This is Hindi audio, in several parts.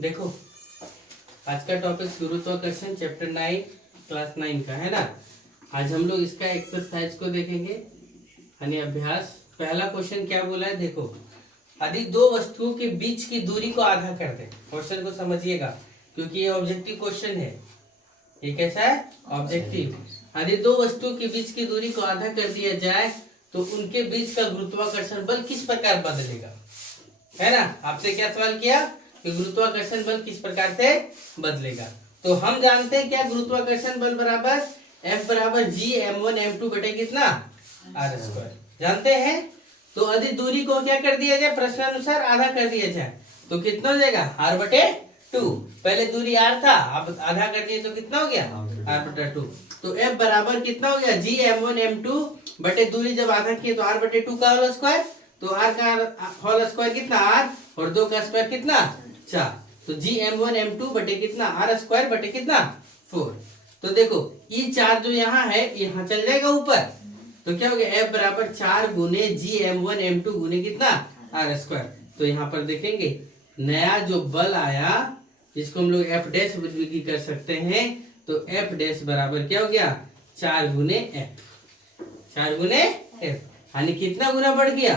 देखो आज का टॉपिक गुरुत्वाकर्षण चैप्टर 9 क्लास 9 का है ना। आज हम लोग इसका एक्सरसाइज को देखेंगे यानी अभ्यास। पहला क्वेश्चन क्या बोला है देखो, यदि दो वस्तुओं के बीच की दूरी को आधा कर दे। क्वेश्चन को समझिएगा क्योंकि ये ऑब्जेक्टिव क्वेश्चन है। ये कैसा है? ऑब्जेक्टिव। यदि दो वस्तुओं के बीच की दूरी को आधा कर दिया जाए तो उनके बीच का गुरुत्वाकर्षण बल किस प्रकार बदलेगा, है ना। आपसे क्या सवाल किया कि गुरुत्वाकर्षण बल किस प्रकार से बदलेगा। तो हम जानते हैं क्या, गुरुत्वाकर्षण बल बराबर F बराबर G m1 m2 बटे कितना r स्क्वायर जानते हैं। तो यदि दूरी को क्या कर दिया जाए, प्रश्नानुसार आधा कर दिया जाए तो कितना हो जाएगा, r बटे 2। पहले दूरी r था, अब आधा कर दिए तो कितना हो गया, r बटे 2। तो F बराबर कितना हो गया, G m1 m2 बटे दूरी जब आधा किए तो r बटे 2 का होल स्क्वायर। तो r का होल स्क्वायर कितना r और 2 का स्क्वायर कितना 4। तो G m1 m2 बटे कितना r स्क्वायर बटे कितना 4। तो देखो ये 4 जो यहाँ है यहाँ चल जाएगा ऊपर, तो क्या हो गया F बराबर 4 गुने G m1 m2 गुने कितना r स्क्वायर। तो यहाँ पर देखेंगे नया जो बल आया जिसको हम लोग F डैश भी कर सकते हैं। तो F डैश बराबर क्या हो गया 4 गुने F, 4 गुने F यानी कितना गुना बढ़ गया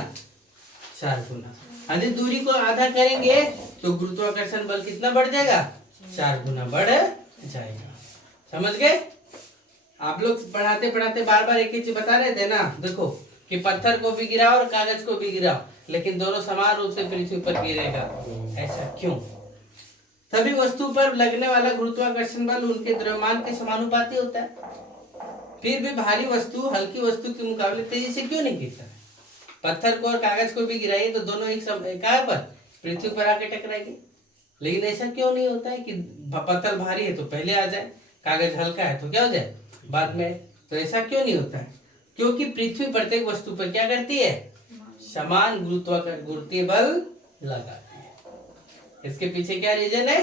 4 गुना। यदि दूरी को आधा करेंगे तो गुरुत्वाकर्षण बल कितना बढ़ जाएगा, 4 गुना बढ़ जाएगा। समझ गए। आप लोग पढ़ाते पढ़ाते बार बार एक ही चीज बता रहे थे ना, देखो कि पत्थर को भी गिराओ और कागज को भी गिराओ लेकिन दोनों समान रूप से पृथ्वी पर गिरेगा। ऐसा क्यों? सभी वस्तु पर लगने वाला गुरुत्वाकर्षण बल उनके द्रव्यमान के समानुपाती होता है। फिर भी भारी वस्तु हल्की वस्तु के मुकाबले तेजी से क्यों नहीं गिरता है। पत्थर को और कागज को भी गिराइए तो दोनों एक कहाँ पर, पृथ्वी पर आके टकराएंगे। लेकिन ऐसा क्यों नहीं होता है कि पत्थर भारी है तो पहले आ जाए, कागज हल्का है तो क्या हो जाए बाद में। तो ऐसा क्यों नहीं होता है, क्योंकि पृथ्वी प्रत्येक वस्तु पर क्या करती है, समान गुरुत्वीय बल लगाती है। इसके पीछे क्या रीजन है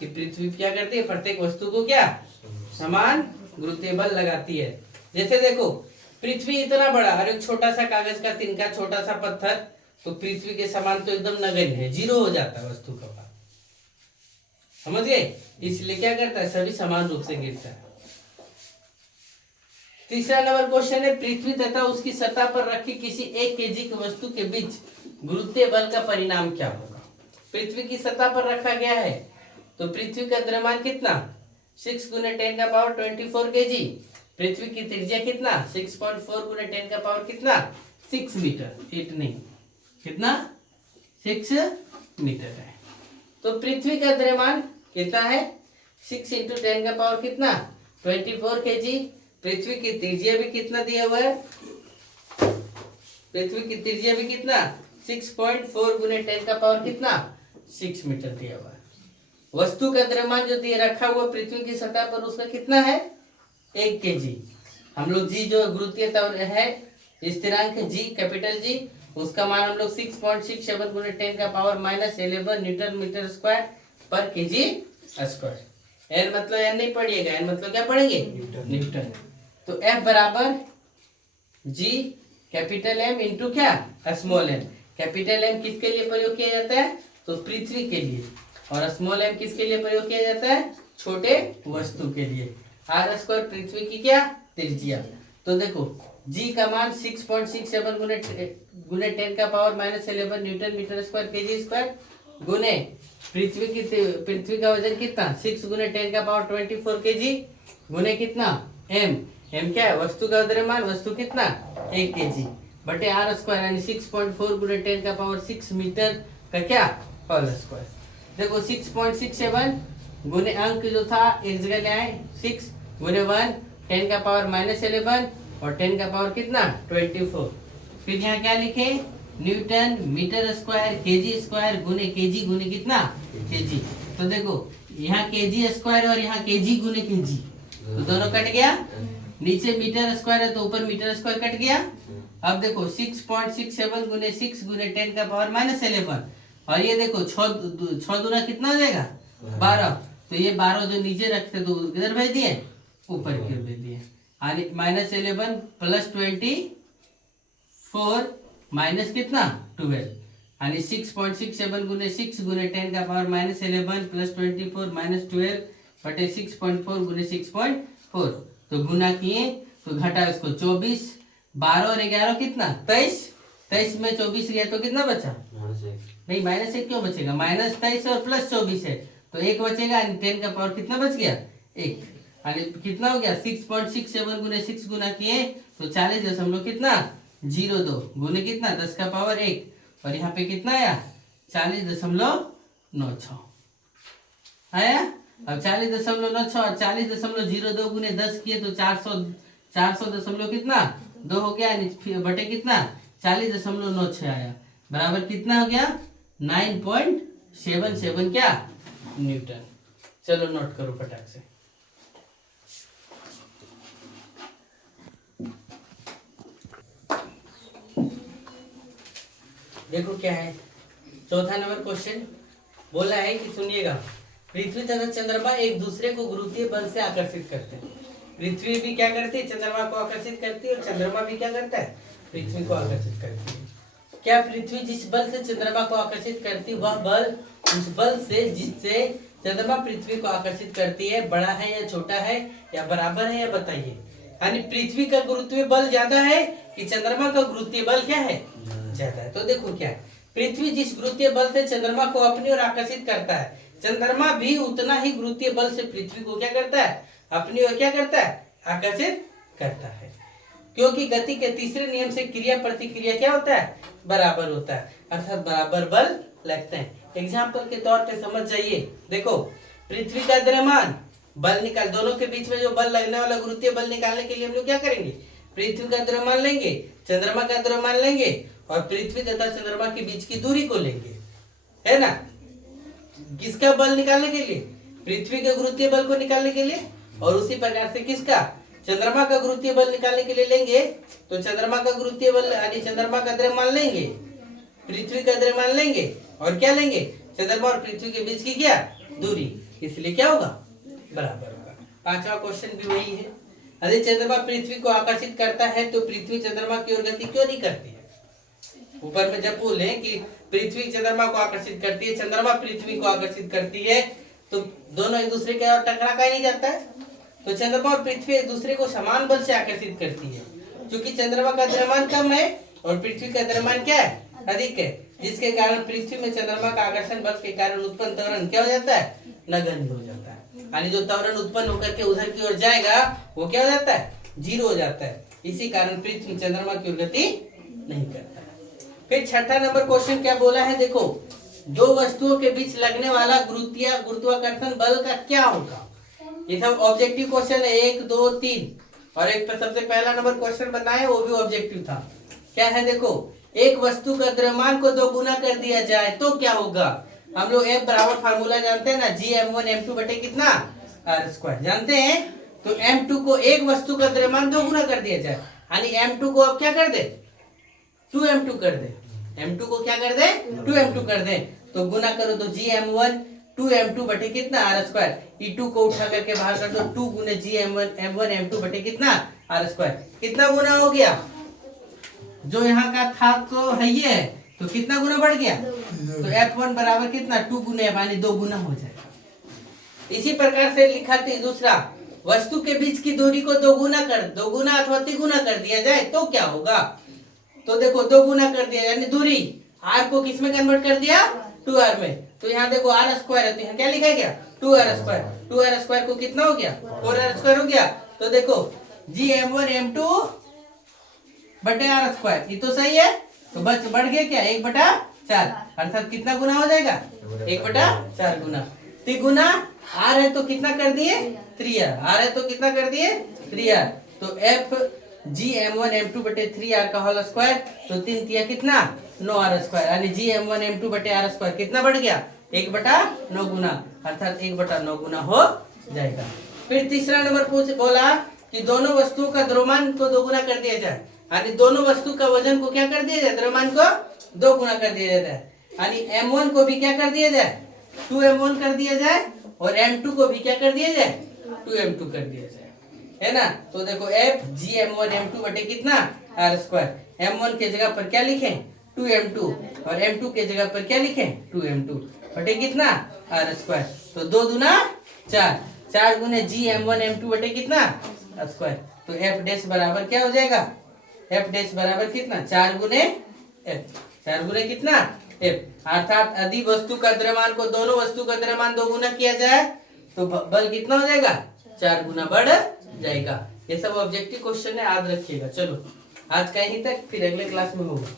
कि पृथ्वी क्या करती है, प्रत्येक वस्तु को क्या समान गुरुत्वीय बल लगाती है। जैसे देखो पृथ्वी इतना बड़ा और एक छोटा सा कागज का तिनका छोटा सा पत्थर, तो पृथ्वी के समान तो एकदम नगण्य है, जीरो हो जाता है वस्तु का भार। समझ गए। इसलिए क्या करता है, सभी समान रूप से गिरता है। तीसरा नंबर क्वेश्चन है, पृथ्वी तथा उसकी सतह पर रखी किसी 1 kg की वस्तु के बीच गुरुत्वीय बल का परिणाम क्या होगा। पृथ्वी की सतह पर रखा गया है तो पृथ्वी का द्रव्यमान कितना 6 गुने 10 का पावर 24 kg। पृथ्वी की त्रिज्या कितना 6.4 गुने 10 का पावर कितना 6 मीटर, 8 नहीं कितना 6 मीटर है। तो पृथ्वी का द्रव्यमान कितना है 6 इंटू 10 का पावर कितना 24 kg। पृथ्वी की त्रिज्या भी कितना दिया हुआ है, पृथ्वी की त्रिज्या भी कितना 6.4 गुने 10 का पावर कितना 6 मीटर दिया हुआ है। वस्तु का द्रव्यमान जो दिया रखा हुआ पृथ्वी की सतह पर उसका कितना है 1 kg। हम लोग जी जो गुरुत्वीयता है स्थिरांक जी कैपिटल जी, उसका मान हम लोग 6.67 गुने 10 का पावर -11 न्यूटन मीटर स्क्वायर पर केजी स्क्वायर। एन मतलब एन नहीं पढ़िएगा, एन मतलब क्या पढ़ेंगे न्यूटन। तो एफ बराबर जी कैपिटल एम इंटू क्या स्मॉल एम। कैपिटल एम किसके लिए प्रयोग किया जाता है, तो पृथ्वी के लिए, और स्मॉल एम किसके लिए प्रयोग किया जाता है, छोटे वस्तु के लिए। आर स्क्वायर पृथ्वी की क्या त्रिज्या। तो देखो जी का मान 6.67 गुने 10 का power -11 newton metre square KG square गुने पृथ्वी का वजन कितना 6 गुने 10 का पावर 24 केजी गुने कितना एम क्या है वस्तु का द्रव्यमान, वस्तु कितना 1 केजी बटे आर स्क्वायर यानी 6.4 गुने 10 का पावर 6 मीटर का क्या होल स्क्वायर। देखो 6.67 गुने अंक जो था एक जगह ले आए 6 गुने 1 10 का पावर -11 और 10 का पावर कितना 24। फिर यहाँ क्या लिखे newton metre square KG square गुने केजी गुने कितना केजी। तो देखो यहाँ केजी स्क्वायर और यहाँ केजी गुने केजी तो दोनों कट गया, नीचे मीटर स्क्वायर है तो ऊपर मीटर स्क्वायर कट गया। अब देखो 6.67 गुने 6 गुने 10 का पावर -11 और ये देखो 6 दूना कितना हो जाएगा 12। तो ये 12 जो नीचे रखते तो किधर भेज दिए ऊपर की ओर भेज दिए। -11 + 24 माइनस कितना 12 यानी 6.67 गुने 6 गुने 10 का पावर -11 प्लस 24 -12 बटे 6.4 गुने 6.4। तो गुना किए तो घटा इसको 24, 12 और 11 कितना 23, 23 में 24 गया तो कितना बचा नहीं -1 क्यों बचेगा, -23 और प्लस 24 है तो 1 बचेगा। 10 का पावर कितना बच गया 1, यानी कितना हो गया 6.67 गुने 6 गुना किए तो 40 दशमलव कितना 02 गुने कितना 10 का पावर 1 और यहाँ पे कितना आया 40.96 आया। अब 40.96 और 40.02 गुने 10 किए तो 400 दशमलव कितना 2 हो गया, बटे कितना 40.96 आया, बराबर कितना हो गया 9.77 क्या न्यूटन। चलो नोट करो फटाक से। देखो क्या है, चौथा नंबर क्वेश्चन बोला है कि सुनिएगा, पृथ्वी तथा चंद्रमा एक दूसरे को गुरुत्वीय बल से आकर्षित करते हैं। पृथ्वी भी क्या करती है चंद्रमा को आकर्षित करती है और चंद्रमा भी क्या करता है पृथ्वी को आकर्षित करती है। क्या पृथ्वी जिस बल से चंद्रमा को आकर्षित करती है वह बल उस बल से जिससे चंद्रमा पृथ्वी को आकर्षित करती है बड़ा है या छोटा है या बराबर है या बताइए। यानी पृथ्वी का गुरुत्वीय बल ज्यादा है कि चंद्रमा का गुरुत्वीय बल क्या है ज्यादा है। तो देखो क्या है, पृथ्वी जिस गुरुत्वीय बल से चंद्रमा को अपनी ओर आकर्षित करता है चंद्रमा भी उतना ही गुरुत्वीय बल से पृथ्वी को क्या करता है अपनी ओर क्या करता है आकर्षित करता है। क्योंकि गति के तीसरे नियम से क्रिया प्रतिक्रिया क्या होता है बराबर होता है, अर्थात बराबर बल लगते हैं। एग्जाम्पल के तौर पे समझ जाइए, देखो पृथ्वी का द्रव्यमान बल निकाल, दोनों के बीच में जो बल लगने वाला गुरुत्वीय बल निकालने के लिए हम लोग क्या करेंगे पृथ्वी का द्रव्यमान लेंगे, चंद्रमा का द्रव्यमान लेंगे और पृथ्वी तथा चंद्रमा के बीच की दूरी को लेंगे, है ना। किसका बल निकालने के लिए पृथ्वी के गुरुत्वीय बल को निकालने के लिए, और उसी प्रकार से किसका चंद्रमा का गुरुत्वीय बल निकालने के लिए लेंगे तो चंद्रमा का गुरुत्वीय बल यानी चंद्रमा का द्रव्यमान लेंगे, पृथ्वी का द्रव्यमान लेंगे और क्या लेंगे चंद्रमा और पृथ्वी के बीच की क्या दूरी, इसलिए क्या होगा बराबर होगा। पांचवा क्वेश्चन भी वही है, यदि चंद्रमा पृथ्वी को आकर्षित करता है तो पृथ्वी चंद्रमा की ओर गति क्यों नहीं करती है। ऊपर में जब बोले कि पृथ्वी चंद्रमा को आकर्षित करती है चंद्रमा पृथ्वी को आकर्षित करती है तो दोनों एक दूसरे के और टकरा का नहीं जाता है, तो चंद्रमा और पृथ्वी एक दूसरे को समान बल से आकर्षित करती है। क्योंकि चंद्रमा का द्रव्यमान कम है और पृथ्वी का द्रव्यमान क्या है अधिक है, जिसके कारण पृथ्वी में चंद्रमा का आकर्षण बल के कारण उत्पन्न त्वरण क्या हो जाता है नगण्य हो जाता है, यानी जो त्वरण उत्पन्न होकर के उधर की ओर जाएगा वो क्या हो जाता है 0 हो जाता है। इसी कारण पृथ्वी चंद्रमा की ओर गति नहीं करता है। फिर छठा नंबर क्वेश्चन क्या बोला है, देखो दो वस्तुओं के बीच लगने वाला गुरुत्वाकर्षण बल का क्या होगा। ये सब ऑब्जेक्टिव क्वेश्चन है 1 2 3 और एक सबसे पहला नंबर क्वेश्चन बनाए वो भी ऑब्जेक्टिव था। क्या है देखो, एक वस्तु का द्रव्यमान को 2 गुना कर दिया जाए तो क्या होगा। हम लोग F बराबर फार्मूला जानते हैं ना, Gm1 M2 बटे कितना R² जानते हैं। तो M2 को एक वस्तु का द्रव्यमान 2 गुना कर दिया जाए, यानी M2 को अब क्या कर दे 2M2 कर दे, M2 को क्या कर दे 2M2 कर दे, तो गुना करो तो Gm1 2M2 बटे कितना R², E2 को उठा करके बाहर कर दो 2 गुने Gm1 M2 बटे कितना R², कितना गुना हो गया, जो यहाँ का था तो है ये तो कितना गुना बढ़ गया, तो F1 बराबर कितना 2 गुने यानी 2 गुना हो जाएगा। इसी प्रकार से लिखा थी दूसरा, वस्तु के बीच की दूरी को 2 गुना अथवा 3 गुना कर दिया जाए तो क्या होगा। तो देखो 2 गुना कर दिया यानी दूरी r को किस में कन्वर्ट कर दिया 2r में, तो यहाँ देखो R² है तो यहाँ क्या लिखा गया 2r² को कितना हो गया 4r² हो गया। तो देखो Gm1 M2 बटे R², ये तो सही है, तो बस बढ़ गया क्या 1/4, अर्थात कितना गुना हो जाएगा 1/4 गुना। तिगुना r है तो कितना कर दिए 3r, r है तो कितना कर दिए 3r, तो F Gm1 M2 बटे 3r का होल स्क्वायर, तो 3 किया कितना 9r², यानी Gm1 M2 बटे R² कितना बढ़ गया 1/9 गुना, अर्थात 1/9 गुना हो जाएगा। फिर तीसरा नंबर बोला कि दोनों वस्तुओं का द्रव्यमान को 2 गुना कर दिया जाए, यानी दोनों वस्तु का वजन को क्या कर दिया जाए द्रव्यमान को 2 गुना कर दिया जाए, यानी M1 को भी क्या कर दिया जाए 2M1 कर दिया जाए और M2 को भी क्या कर दिया जाए 2M2 कर दिया जाए, है ना। तो देखो F Gm1 M2 बटे कितना R², M1 के जगह पर क्या लिखें 2m2 और m2 के जगह पर क्या लिखें 2m2 बटे कितना r²। तो 2 दूना 4, 4 गुने gm1 m2 बटे कितना r²। तो f डैश बराबर क्या हो जाएगा f डैश बराबर कितना 4 गुने f, 4 गुने कितना f। अर्थात यदि वस्तु का द्रव्यमान को दोनों वस्तु का द्रव्यमान 2 गुना किया जाए तो बल कितना हो जाएगा 4 गुना बढ़ जाएगा। ये सब ऑब्जेक्टिव क्वेश्चन है, याद रखिएगा। चलो आज का यहीं तक, फिर अगले क्लास में होगा।